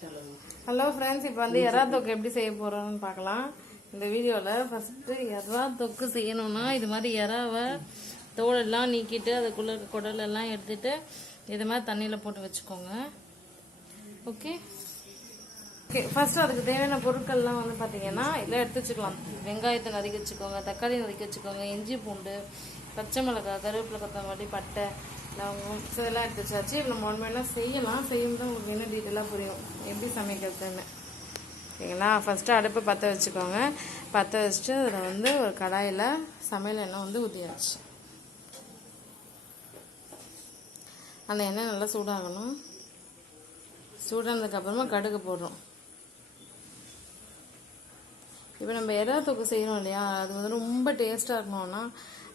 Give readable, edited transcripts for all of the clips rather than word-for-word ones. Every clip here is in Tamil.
ஹலோ ஃப்ரெண்ட்ஸ், இப்போ வந்து எறா தொக்கு எப்படி செய்ய போகிறோம்னு பார்க்கலாம். இந்த வீடியோவில் ஃபஸ்ட்டு எறா தொக்கு செய்யணும்னா இது மாதிரி எறாவை தோலெல்லாம் நீக்கிட்டு அதுக்குள்ளே குடலெல்லாம் எடுத்துகிட்டு இது மாதிரி தண்ணியில் போட்டு வச்சுக்கோங்க. ஓகே ஓகே ஃபஸ்ட்டு அதுக்கு தேவையான பொருட்கள்லாம் வந்து பார்த்தீங்கன்னா இதெல்லாம் எடுத்து வச்சுக்கலாம். வெங்காயத்தை நறுக்கி வச்சுக்கோங்க, தக்காளி நறுக்கி வச்சுக்கோங்க, இஞ்சி பூண்டு, பச்சை மிளகாய், கருவேப்பிலை, கொத்தமல்லி, பட்டை, லவங்கம், ஸோ இதெல்லாம் எடுத்து வச்சாச்சு. இப்போ நம்ம ஒன்று செய்யலாம். செய்யும் தான் உங்களுக்கு என்ன டீட்டெயிலாக புரியும் எப்படி சமைக்கிறதுன்னு. சரிங்களா? ஃபஸ்ட்டு அடுப்பை பற்ற வச்சுக்கோங்க. பற்ற வச்சுட்டு அதில் வந்து ஒரு கடாயில் சமையல் எண்ணெய் வந்து ஊற்றியாச்சு. அந்த எண்ணெய் நல்லா சூடாகணும். சூடானதுக்கப்புறமா கடுகு போடுறோம். இப்போ நம்ம எறா தொக்கு செய்கிறோம் இல்லையா, அது வந்து ரொம்ப டேஸ்ட்டாக இருக்கணும்னா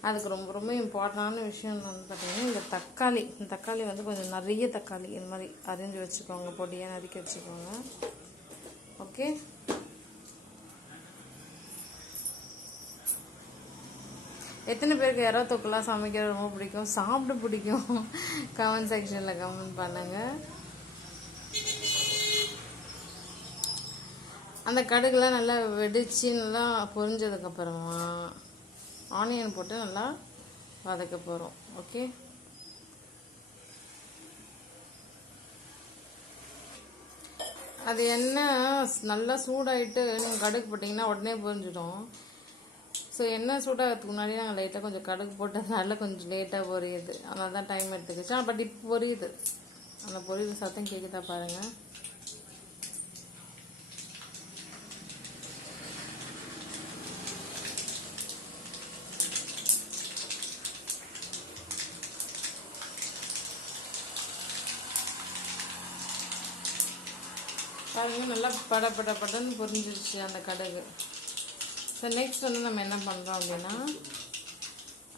அதுக்கு ரொம்ப ரொம்ப இம்பார்ட்டண்டான விஷயம் வந்து பார்த்திங்கன்னா இந்த தக்காளி வந்து கொஞ்சம் நிறைய தக்காளி இது மாதிரி அரிஞ்சு வச்சுக்கோங்க, பொடியாக நறுக்கி வச்சுக்கோங்க. ஓகே, எத்தனை பேருக்கு எறா தொக்குலாம் சமைக்க ரொம்ப பிடிக்கும், சாப்பிட பிடிக்கும்? கமெண்ட் செக்ஷனில் கமெண்ட் பண்ணுங்கள். அந்த கடுகுலாம் நல்லா வெடித்து நல்லா பொரிஞ்சதுக்கப்புறமா ஆனியன் போட்டு நல்லா வதக்க போகிறோம். ஓகே, அது எண்ணெய் நல்லா சூடாகிட்டு நீங்கள் கடுகு போட்டிங்கன்னா உடனே பொரிஞ்சிடும். ஸோ எண்ணெய் சூடாகிறதுக்கு முன்னாடி நாங்கள் லைட்டாக கொஞ்சம் கடுகு போட்டதுனால கொஞ்சம் லேட்டாக பொரியுது. அதனால தான் டைம் எடுத்துக்கிச்சு. பட் இப்போ பொரியுது. அந்த பொரியுது சத்தம் கேட்குதா பாருங்கள். பாருங்க, நல்லா படன்னு பொரிஞ்சிருச்சு அந்த கடுகு. ஸோ நெக்ஸ்ட் வந்து நம்ம என்ன பண்ணுறோம் அப்படின்னா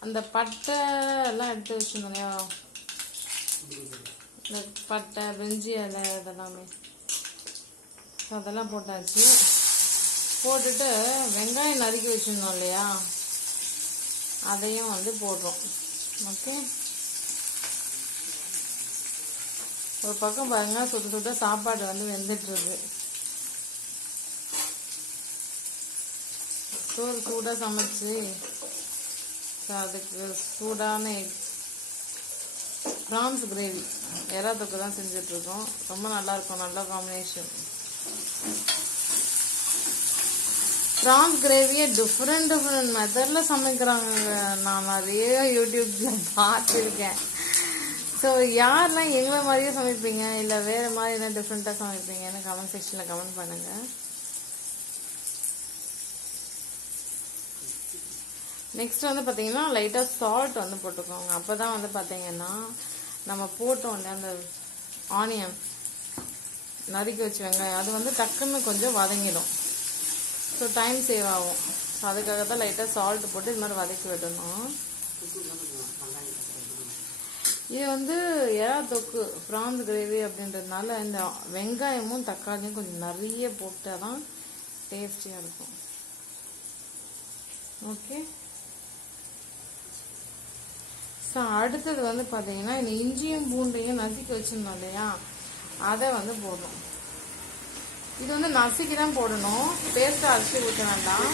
அந்த பட்டை எல்லாம் எடுத்து வச்சுருந்தோம் இல்லையா, இந்த பட்டை, பிரிஞ்சி இலை, இதெல்லாமே. ஸோ அதெல்லாம் போட்டாச்சு. போட்டுட்டு வெங்காயம் நறுக்கி வச்சுருந்தோம் இல்லையா, அதையும் வந்து போடுறோம். ஓகே, ஒரு பக்கம் பாருங்க, சுட சாப்பாடு வந்து வெந்துட்டுருக்கு. சோறு சூடாக சமைச்சு அதுக்கு சூடான ப்ரான்ஸ் கிரேவி எறா தொக்கு தான் செஞ்சிட்ருக்கோம். ரொம்ப நல்லாயிருக்கும், நல்ல காம்பினேஷன். ப்ரான்ஸ் கிரேவியை டிஃப்ரெண்ட் மெத்தடில் சமைக்கிறாங்க. நான் நிறைய யூடியூப்பில் பார்த்துருக்கேன். ஸோ யாரெல்லாம் எங்களை மாதிரியே சமைப்பீங்க இல்லை வேறு மாதிரி என்ன டிஃப்ரெண்ட்டாக சமைப்பீங்கன்னு கமெண்ட் செக்ஷனில் கமெண்ட் பண்ணுங்கள். நெக்ஸ்ட் வந்து பார்த்தீங்கன்னா லைட்டாக சால்ட் வந்து போட்டுக்கோங்க. அப்போ தான் வந்து பார்த்தீங்கன்னா நம்ம போட்டோம் இல்லையா அந்த ஆனியன் நறுக்கி வச்சு வெங்காயம், அது வந்து டக்குன்னு கொஞ்சம் வதங்கிடும். ஸோ டைம் சேவ் ஆகும். ஸோ அதுக்காக தான் லைட்டாக சால்ட் போட்டு இது மாதிரி வதக்கி விடணும். இது வந்து எறா தொக்கு ப்ரான்ஸ் கிரேவி அப்படின்றதுனால இந்த வெங்காயமும் தக்காளியும் கொஞ்சம் நிறைய போட்டால் தான் டேஸ்டியாக இருக்கும். ஓகே, ஸோ அடுத்தது வந்து பார்த்தீங்கன்னா இந்த இஞ்சியும் பூண்டையும் நசுக்கி வச்சுருந்தோம் இல்லையா, அதை வந்து போடணும். இது வந்து நசுக்கி தான் போடணும், பேஸ்ட்டாக அரைச்சி ஊற்ற வேண்டாம்.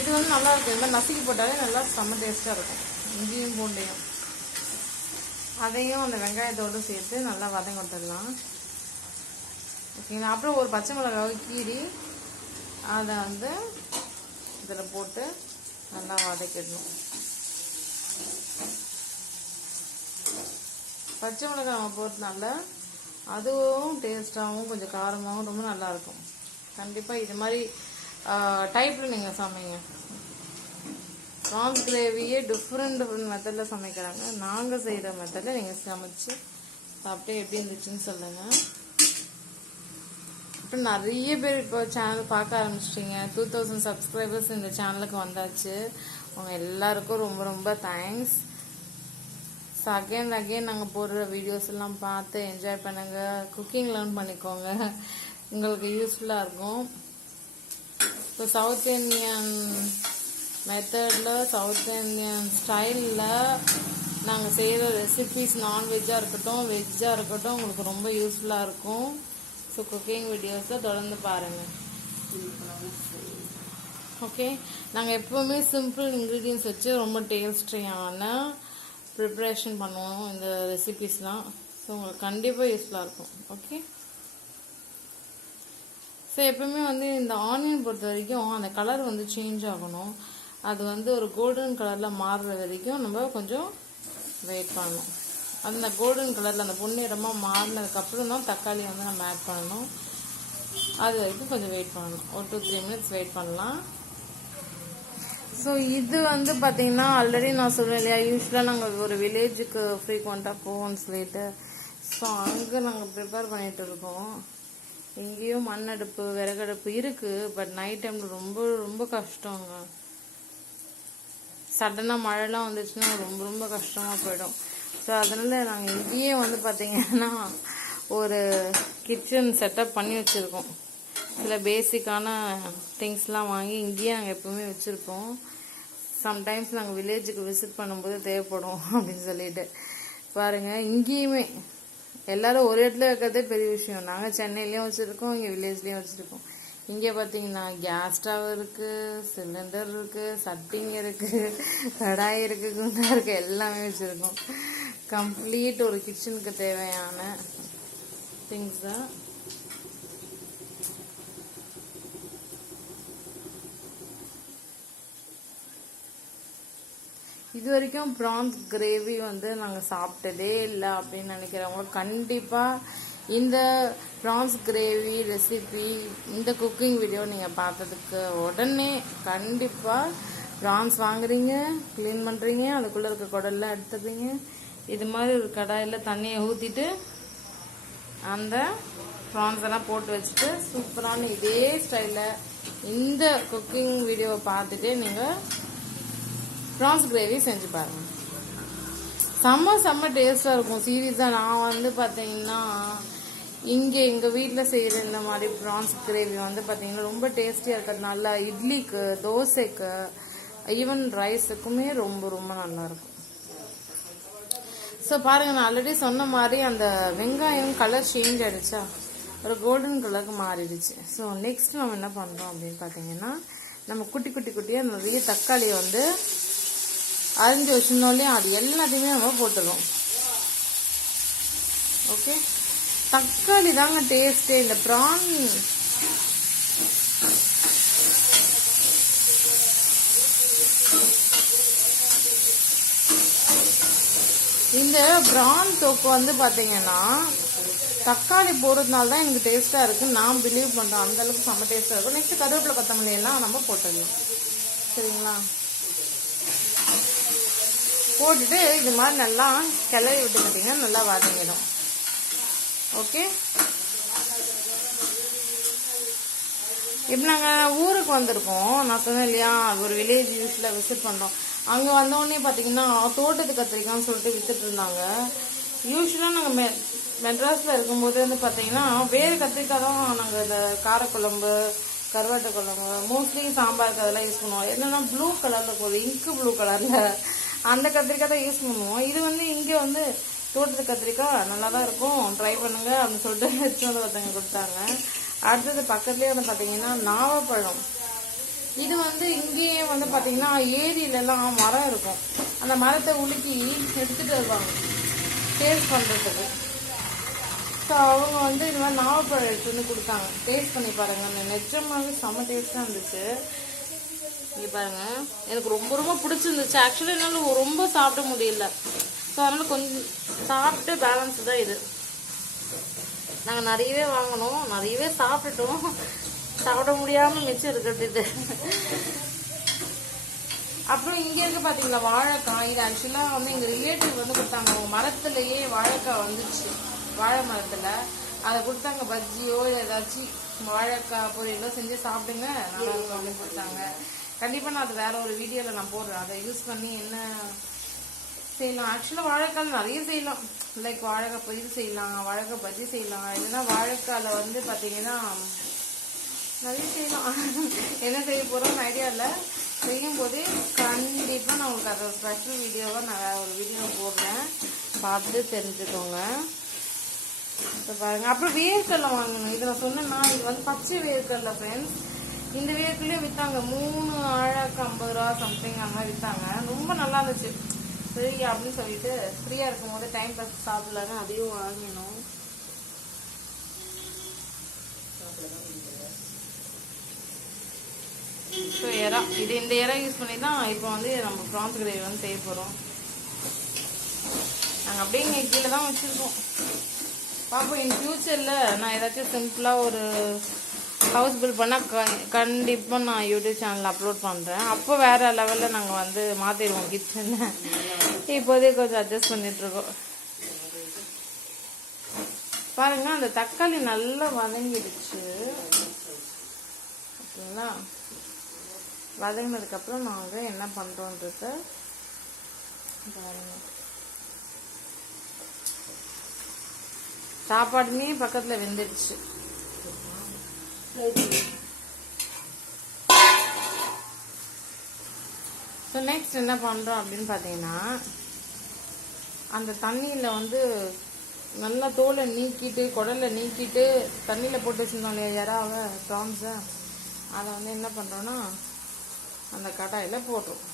இது வந்து நல்லாயிருக்கும். இந்த மாதிரி நசுக்கி போட்டாலே நல்லா செம்ம டேஸ்ட்டாக இருக்கும். இஞ்சியும் பூண்டையும் அதையும் அந்த வெங்காயத்தோடு சேர்த்து நல்லா வதங்கி விட்டுடலாம். ஓகேங்களா? அப்புறம் ஒரு பச்சை மிளகாவை கீறி அதை வந்து இதில் போட்டு நல்லா வதக்கிடணும். பச்சை மிளகாய் நம்ம போட்டனால அதுவும் டேஸ்ட்டாகவும் கொஞ்சம் காரமாகவும் ரொம்ப நல்லாயிருக்கும். கண்டிப்பாக இது மாதிரி டைப்பில் நீங்கள் சமைங்க. ப்ரான்ஸ் கிரேவியே டிஃப்ரெண்ட் மெத்தடில் சமைக்கிறாங்க. நாங்கள் செய்கிற மெத்தடில் நீங்கள் சமைச்சு சாப்பிட்டு எப்படி இருந்துச்சுன்னு சொல்லுங்கள். அப்புறம் நிறைய பேர் இப்போ சேனல் பார்க்க ஆரம்பிச்சிட்டிங்க. 2000 சப்ஸ்கிரைபர்ஸ் இந்த சேனலுக்கு வந்தாச்சு. அவங்க எல்லாருக்கும் ரொம்ப ரொம்ப தேங்க்ஸ். ஸோ அகெயின் நாங்கள் போடுற வீடியோஸ் எல்லாம் பார்த்து என்ஜாய் பண்ணுங்கள். குக்கிங் லேர்ன் பண்ணிக்கோங்க, உங்களுக்கு யூஸ்ஃபுல்லாக இருக்கும். ஸோ சவுத் இந்தியன் மெத்தடில், சவுத் இந்தியன் ஸ்டைலில் நாங்கள் செய்கிற ரெசிபீஸ் நான்வெஜ்ஜாக இருக்கட்டும் வெஜ்ஜாக இருக்கட்டும் உங்களுக்கு ரொம்ப யூஸ்ஃபுல்லாக இருக்கும். ஸோ குக்கிங் வீடியோஸை தொடர்ந்து பாருங்கள். ஓகே, நாங்கள் எப்போவுமே சிம்பிள் இன்க்ரீடியன்ஸ் வச்சு ரொம்ப டேஸ்டியான ப்ரிப்ரேஷன் பண்ணுவோம் இந்த ரெசிபீஸ்லாம். ஸோ உங்களுக்கு கண்டிப்பாக யூஸ்ஃபுல்லாக இருக்கும். ஓகே, ஸோ எப்பவுமே வந்து இந்த ஆனியன் பொறுத்த வரைக்கும் அந்த கலர் வந்து சேஞ்ச் ஆகணும். அது வந்து ஒரு கோல்டன் கலரில் மாறுற வரைக்கும் நம்ம கொஞ்சம் வெயிட் பண்ணணும். அந்த கோல்டன் கலரில் அந்த பொன்னிறமாக மாறினதுக்கப்புறம் தான் தக்காளி வந்து நம்ம ஆட் பண்ணணும். அது வரைக்கும் கொஞ்சம் வெயிட் பண்ணணும். ஒரு 2-3 மினிட்ஸ் வெயிட் பண்ணலாம். ஸோ இது வந்து பார்த்திங்கன்னா ஆல்ரெடி நான் சொல்லுவேன் இல்லையா, யூஸ்வலாக நாங்கள் ஒரு வில்லேஜுக்கு ஃப்ரீக்வெண்ட்டாக போவோம்னு சொல்லிட்டு. ஸோ அங்கே நாங்கள் ப்ரிப்பேர் பண்ணிகிட்டு இருக்கோம். இங்கேயும் மண்ணடுப்பு விறகடுப்பு இருக்குது. பட் நைட் டைமில் ரொம்ப ரொம்ப கஷ்டங்க. சடனாக மழைலாம் வந்துச்சுன்னா ரொம்ப ரொம்ப கஷ்டமாக போயிடும். ஸோ அதனால் நாங்கள் இங்கேயே வந்து பார்த்திங்கன்னா ஒரு கிச்சன் செட்டப் பண்ணி வச்சுருக்கோம். சில பேசிக்கான திங்ஸ்லாம் வாங்கி இங்கேயே நாங்கள் எப்போவுமே வச்சுருப்போம். சம்டைம்ஸ் நாங்கள் வில்லேஜுக்கு விசிட் பண்ணும்போது தேவைப்படும் அப்படின்னு சொல்லிட்டு. பாருங்கள், இங்கேயுமே எல்லோரும் ஒரு இடத்துல வைக்கிறதே பெரிய விஷயம். நாங்கள் சென்னையிலையும் வச்சுருக்கோம், இங்கே வில்லேஜ்லேயும் வச்சுருக்கோம். இங்கே பார்த்தீங்கன்னா கேஸ் ஸ்டவ் இருக்குது, சிலிண்டர் இருக்குது, சட்டிங்க இருக்குது, கடாய் இருக்குது, குண்டா இருக்குது, எல்லாமே வச்சுருக்கோம். கம்ப்ளீட் ஒரு கிச்சனுக்கு தேவையான திங்ஸ் தான். இது வரைக்கும் ப்ரான்ஸ் கிரேவி வந்து நாங்கள் சாப்பிட்டதே இல்லை அப்படின்னு நினைக்கிறவங்க கண்டிப்பாக இந்த ப்ரான்ஸ் கிரேவி ரெசிபி, இந்த குக்கிங் வீடியோ நீங்கள் பார்த்ததுக்கு உடனே கண்டிப்பாக ப்ரான்ஸ் வாங்குறீங்க, க்ளீன் பண்ணுறீங்க, அதுக்குள்ளே இருக்க குடல்லாம் எடுத்துடுறீங்க. இது மாதிரி ஒரு கடாயில் தண்ணியை ஊற்றிட்டு அந்த ப்ரான்ஸ் எல்லாம் போட்டு வச்சுட்டு சூப்பரான இதே ஸ்டைலில் இந்த குக்கிங் வீடியோவை பார்த்துட்டு நீங்கள் ப்ரான்ஸ் கிரேவி செஞ்சு பாருங்கள். செம்ம டேஸ்ட்டாக இருக்கும். சீரியஸாக நான் வந்து பார்த்தீங்கன்னா இங்கே எங்கள் வீட்டில் செய்கிற இந்த மாதிரி ப்ரான்ஸ் கிரேவி வந்து பார்த்தீங்கன்னா ரொம்ப டேஸ்டியாக இருக்கிறதுனால இட்லிக்கு, தோசைக்கு, ஈவன் ரைஸுக்குமே ரொம்ப ரொம்ப நல்லாயிருக்கும். ஸோ பாருங்கள், நான் ஆல்ரெடி சொன்ன மாதிரி அந்த வெங்காயம் கலர் சேஞ்ச் ஆகிடுச்சா, ஒரு கோல்டன் கலருக்கு மாறிடுச்சு. ஸோ நெக்ஸ்ட் நம்ம என்ன பண்ணுறோம் அப்படின்னு பார்த்தீங்கன்னா, நம்ம குட்டியாக நிறைய தக்காளியை வந்து அரிஞ்சு வச்சுருந்தோம்லையும் அது எல்லாத்தையுமே நம்ம போட்டுருவோம். ஓகே, தக்காளி தாங்க டேஸ்ட்டே. இந்த ப்ரான் தொக்கு வந்து பார்த்தீங்கன்னா தக்காளி போடுறதுனால தான் எனக்கு டேஸ்ட்டாக இருக்குன்னு நான் பிலீவ் பண்ணுறேன். அந்தளவுக்கு செம்ம டேஸ்ட்டாக இருக்கும். நெக்ஸ்ட் கருவேப்பிலை, கொத்தமல்லி எல்லாம் நம்ம போட்டுடலாம். சரிங்களா? போட்டுட்டு இது மாதிரி நல்லா கிளறி விட்டுக்கிட்டிங்கன்னா நல்லா வதங்கிடும். ஓகே, இப்போ நாங்கள் ஊருக்கு வந்திருக்கோம். நான் சொன்னேன் இல்லையா, ஒரு வில்லேஜ் யூஸில் விசிட் பண்ணுறோம். அங்கே வந்தோடனே பார்த்தீங்கன்னா தோட்டத்து கத்திரிக்காய்னு சொல்லிட்டு வித்துட்டு இருந்தாங்க. யூஸ்வலாக நாங்கள் மெட்ராஸில் இருக்கும்போது வந்து பார்த்தீங்கன்னா வேறு கத்திரிக்காய் தான் நாங்கள் இந்த காரக்குழம்பு, கருவாட்டு குழம்பு, மோஸ்ட்லி சாம்பாருக்கு அதெல்லாம் யூஸ் பண்ணுவோம். என்னென்னா ப்ளூ கலரில் போகுது, இங்கு ப்ளூ கலரில் அந்த கத்திரிக்காய் தான் யூஸ் பண்ணுவோம். இது வந்து இங்கே வந்து தோட்டத்து கத்திரிக்காய் நல்லா தான் இருக்கும், ட்ரை பண்ணுங்க அப்படின்னு சொல்லிட்டு வச்சு வந்து ஒருத்தவங்க கொடுத்தாங்க. அடுத்தது பக்கத்துலேயே வந்து பார்த்தீங்கன்னா நாவப்பழம். இது வந்து இங்கேயே வந்து பார்த்தீங்கன்னா ஏரியிலலாம் மரம் இருக்கும். அந்த மரத்தை உலுக்கி எடுத்துகிட்டு வருவாங்க டேஸ்ட் பண்ணுறதுக்கு. ஸோ அவங்க வந்து இது மாதிரி நாவப்பழம் எடுத்து வந்து கொடுத்தாங்க. டேஸ்ட் பண்ணி பாருங்கள், நிஜமாகவே செம்ம டேஸ்ட்டாக இருந்துச்சு. இங்கே பாருங்கள், எனக்கு ரொம்ப ரொம்ப பிடிச்சிருந்துச்சு. ஆக்சுவலி என்னால் ரொம்ப சாப்பிட முடியல. ஸோ அதனால் கொஞ்சம் சாப்பிட்டு பேலன்ஸ் தான் இது. நாங்கள் நிறையவே வாங்கினோம், நிறையவே சாப்பிட்டுட்டோம். சாப்பிட முடியாமல் மிச்சம் இருக்கிறது இது. அப்புறம் இங்கே இருக்க பார்த்தீங்களா வாழைக்காய். இது ஆக்சுவலாக வந்து எங்கள் ரிலேட்டிவ் வந்து கொடுத்தாங்க. மரத்துலேயே வாழைக்காய் வந்துச்சு, வாழை மரத்தில். அதை கொடுத்தாங்க. பஜ்ஜியோ ஏதாச்சும் வாழைக்காய் பொரியலோ செஞ்சு சாப்பிடுங்க, நல்லா இருக்கும் அப்படின்னு கொடுத்தாங்க. கண்டிப்பாக நான் அது வேற ஒரு வீடியோவில் நான் போடுறேன். அதை யூஸ் பண்ணி என்ன செய்யலாம். ஆக்சுவலாக வாழைக்காய் நிறைய செய்யலாம். லைக் வாழைக்காய் பொரியல் செய்யலாம், வாழைக்காய் பஜ்ஜி செய்யலாம், இல்லைன்னா வாழைக்காயில் வந்து பார்த்தீங்கன்னா நிறைய செய்யலாம். என்ன செய்ய போகிறோம்னு ஐடியா இல்லை. செய்யும் போதே கண்டிப்பாக நான் உங்களுக்கு அதை ஸ்பெஷல் வீடியோவாக நான் வேறு ஒரு வீடியோ போடுறேன், பார்த்து தெரிஞ்சுக்கோங்க. இப்போ பாருங்க. அப்புறம் வேர்க்கடலை வாங்கணும். இதில் சொன்னேன்னா இது வந்து பச்சை வேர்க்கடலை ஃப்ரெண்ட்ஸ். இந்த வேர்க்கடலையே விற்றாங்க 3 அழகு 50 ரூபா சம்திங் அந்த மாதிரி விற்றாங்க. ரொம்ப நல்லா இருந்துச்சு. சரி அப்படின்னு சொல்லிட்டு ஃப்ரீயாக இருக்கும் போது டைம் பாஸ் சாப்பிடலான்னு அதையும் வாங்கினோம். ஸோ எறா இது இந்த எறா யூஸ் பண்ணி தான் இப்போ வந்து நம்ம ப்ரான்ஸ் கிரேவி வந்து செய்ய போகிறோம். நாங்கள் அப்படியே இங்கே கீழே தான் வச்சுருக்கோம். பார்ப்போம் இன் ஃப்யூச்சரில் நான் ஏதாச்சும் சிம்பிளாக ஒரு ஹவுஸ் பில் பண்ணால் கண்டிப்பாக நான் யூடியூப் சேனல் அப்லோட் பண்ணுறேன். அப்போ வேறு லெவலில் நாங்கள் வந்து மாற்றிடுவோம் கிச்சனை. இப்போதைக்கு கொஞ்சம் அட்ஜஸ்ட் பண்ணிகிட்ருக்கோம். பாருங்க அந்த தக்காளி நல்லா வதங்கிடுச்சு. ஓகேங்களா? வதங்கினதுக்கப்புறம் நாங்கள் என்ன பண்ணுறோன்றத பாருங்க. சாப்பாடுமே பக்கத்தில் வெந்துடுச்சு. ஸோ நெக்ஸ்ட் என்ன பண்ணுறோம் அப்படின்னு பார்த்தீங்கன்னா அந்த தண்ணியில் வந்து நல்லா தோலை நீக்கிட்டு குடலை நீக்கிட்டு தண்ணியில் போட்டு வச்சுருந்தோம் இல்லையா எறாவை ப்ரான்ஸை, அதை வந்து என்ன பண்ணுறோன்னா அந்த கடாயில் போட்டுரும்.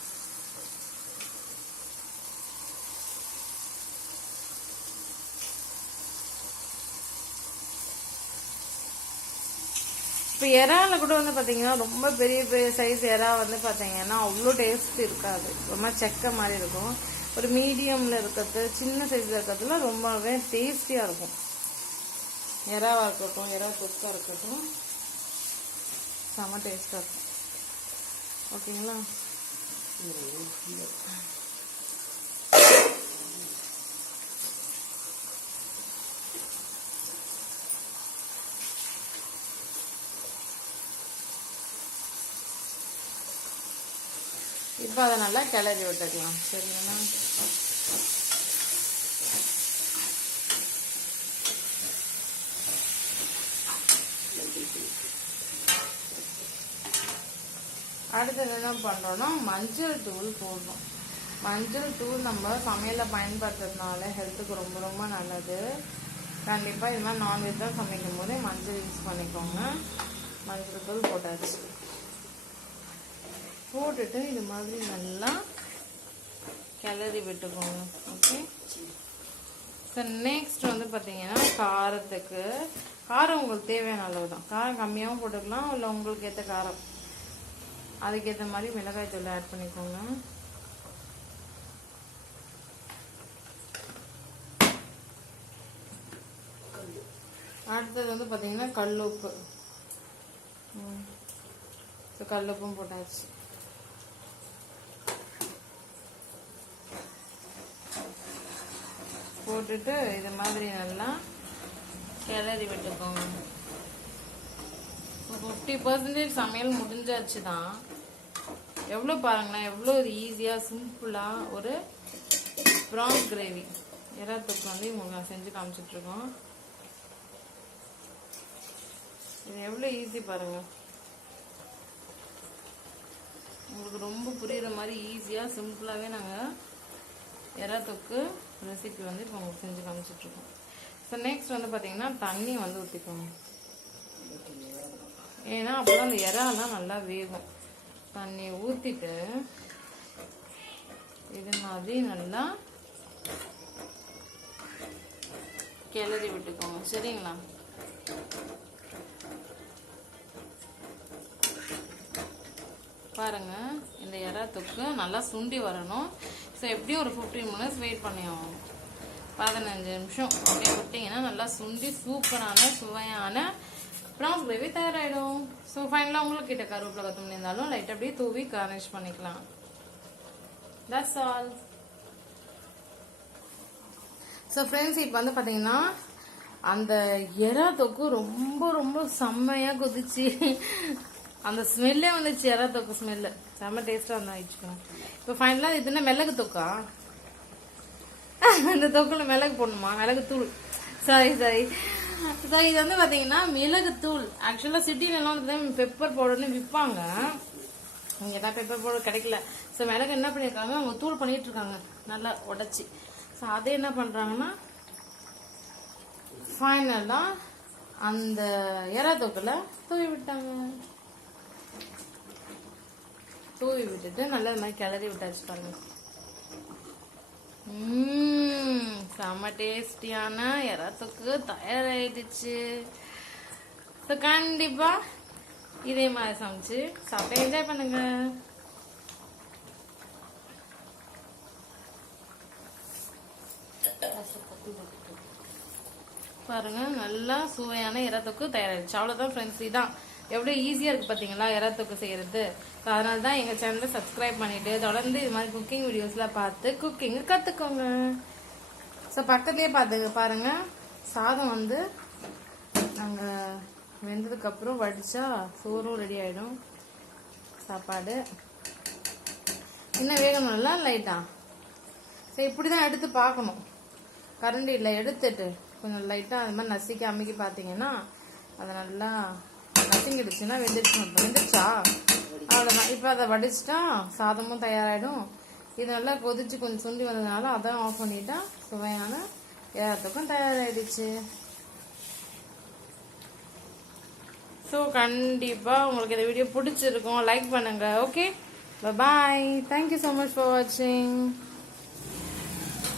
இப்போ எறால கூட வந்து பார்த்தீங்கன்னா ரொம்ப பெரிய பெரிய சைஸ் எறா வந்து பார்த்தீங்கன்னா அவ்வளோ டேஸ்ட் இருக்காது. ரொம்ப செக்க மாதிரி இருக்கும். ஒரு மீடியமில் இருக்கிறது சின்ன சைஸில் இருக்கிறதுல ரொம்பவே டேஸ்டியாக இருக்கும். எறாவாக இருக்கட்டும் எறா தொக்காக இருக்கட்டும் செம்ம டேஸ்ட்டாக இருக்கும். ஓகேங்களா? இப்போ அதை நல்லா கிளறி விட்டுக்கலாம். சரிங்களா? அடுத்தது என்ன பண்ணுறோன்னா மஞ்சள் தூள் போடணும். மஞ்சள் தூள் நம்ம சமையலில் பயன்படுத்துறதுனால ஹெல்த்துக்கு ரொம்ப ரொம்ப நல்லது. கண்டிப்பாக இது மாதிரி நான்வெஜ் தான் சமைக்கும் போதே மஞ்சள் யூஸ் பண்ணிக்கோங்க. மஞ்சள் தூள் போட்டாச்சு. போட்டுட்டு இது மாதிரி நல்லா கிளறி விட்டுக்கோங்க. ஓகே. ஸோ நெக்ஸ்ட் வந்து பார்த்தீங்கன்னா காரத்துக்கு காரம் உங்களுக்கு தேவையான அளவு தான். காரம் கம்மியாகவும் போட்டுக்கலாம், இல்லை உங்களுக்கு ஏற்ற காரம் அதுக்கேற்ற மாதிரி மிளகாய் தூள் ஆட் பண்ணிக்கோங்க. அடுத்தது வந்து பார்த்தீங்கன்னா கல்லுப்பு. ஸோ கல்லுப்பும் போட்டாச்சு. போட்டுட்டு இது மாதிரி நல்லா கிளறி விட்டுக்கோங்க. 50% சமையல் முடிஞ்சாச்சு தான். எவ்வளோ பாருங்களேன், எவ்வளோ ஒரு ஈஸியாக சிம்பிளாக ஒரு ப்ரான்ஸ் கிரேவி எறா தொக்கு வந்து உங்களுக்கு நான் செஞ்சு காமிச்சிட்ருக்கோம். இது எவ்வளோ ஈஸி பாருங்கள். உங்களுக்கு ரொம்ப புரியுற மாதிரி ஈஸியாக சிம்பிளாகவே நாங்கள் எறா தொக்கு ரெசிபி வந்து இப்போ உங்களுக்கு செஞ்சு காமிச்சிட்ருக்கோம். ஸோ நெக்ஸ்ட் வந்து பார்த்தீங்கன்னா தண்ணி வந்து ஊற்றிக்கோங்க. ஏன்னா அப்போ தான் அந்த எறாலாம் நல்லா வேகும். தண்ணியை ஊற்றிட்டு இது மாதிரி நல்லா கிளறி விட்டுக்கோங்க. சரிங்களா? பாருங்க இந்த எறா தொக்கு நல்லா சுண்டி வரணும். ஸோ எப்படியும் ஒரு 15 மினிட்ஸ் வெயிட் பண்ணி ஆகும். 15 நிமிஷம் அப்படியே விட்டிங்கன்னா நல்லா சுண்டி சூப்பரான சுவையான ப்ரான்ஸ் கிரேவி தயாராகிடும். ஸோ ஃபைனலாக உங்களுக்கு கிட்ட கருவேப்பிலை கொத்தமல்லி இருந்தாலும் லைட்டாக அப்படியே தூவி கார்னிஷ் பண்ணிக்கலாம். That's all. ஸோ ஃப்ரெண்ட்ஸ் இப்போ வந்து பார்த்தீங்கன்னா அந்த எறா தொக்கு ரொம்ப ரொம்ப செம்மையாக கொதிச்சு அந்த ஸ்மெல்லே வந்துச்சு. எறா தொக்கு ஸ்மெல்லு செம்ம டேஸ்ட்டாக இருந்தா ஆயிடுச்சுக்கோங்க. இப்போ ஃபைனலாக இது என்ன மிளகு தொக்கா? அந்த தொக்குல மிளகு போடணுமா? மிளகு தூள். சாரி. ஸோ இது வந்து பார்த்தீங்கன்னா மிளகு தூள். ஆக்சுவலாக சிட்டிலலாம் வந்து பெப்பர் பவுடர்னு விற்பாங்க. இங்கே தான் பெப்பர் பவுடர் கிடைக்கல. ஸோ மிளகு என்ன பண்ணியிருக்காங்க, அவங்க தூள் பண்ணிட்டு இருக்காங்க நல்லா உடச்சி. ஸோ அதை என்ன பண்ணுறாங்கன்னா ஃபைனலாக அந்த எறா தொக்கில் தூவி விட்டாங்க. தூவி விட்டுட்டு நல்லா இந்த மாதிரி கிளறி விட்டாச்சு பாருங்க. செம்ம டேஸ்டியான எறா தொக்கு தயாராகிடுச்சு. ஸோ கண்டிப்பாக இதே மாதிரி சமைச்சு சாப்பிட்டு என்ஜாய் பண்ணுங்க. பாருங்க நல்லா சுவையான எறா தொக்கு தயாராகிடுச்சு. அவ்வளோதான் ஃப்ரெண்ட்ஸ். இதான் எவ்வளோ ஈஸியாக இருக்குது பார்த்தீங்களா எறா தொக்கு செய்கிறது. ஸோ அதனால தான் எங்கள் சேனலை சப்ஸ்கிரைப் பண்ணிவிட்டு தொடர்ந்து இது மாதிரி குக்கிங் வீடியோஸ்லாம் பார்த்து குக்கிங்கை கற்றுக்கோங்க. ஸோ பக்கத்துலேயே பாருங்கள் சாதம் வந்து நாங்கள் வெந்ததுக்கப்புறம் வடித்தா சோறும் ரெடி ஆகிடும். சாப்பாடு இன்னும் வேகணும்ல லைட்டாக. ஸோ இப்படி தான் எடுத்து பார்க்கணும். கரண்டியில் எடுத்துட்டு கொஞ்சம் லைட்டாக அது மாதிரி நசுக்கி அமுக்கி பார்த்தீங்கன்னா அதை நல்லா நசுங்கிடுச்சுன்னா வெந்துடுச்சா அவ்வளோதான். இப்போ அதை வடிச்சிட்டா சாதமும் தயாராகிடும். இது நல்லா கொதிச்சு கொஞ்சம் சுண்டி வந்ததுனால அதான் ஆஃப் பண்ணிட்டா சுவையான ஏறத்துக்கும் தயாராகிடுச்சு. ஸோ கண்டிப்பாக உங்களுக்கு இந்த வீடியோ பிடிச்சிருக்கும். லைக் பண்ணுங்கள். Okay, bye. Thank you so much for வாட்சிங்.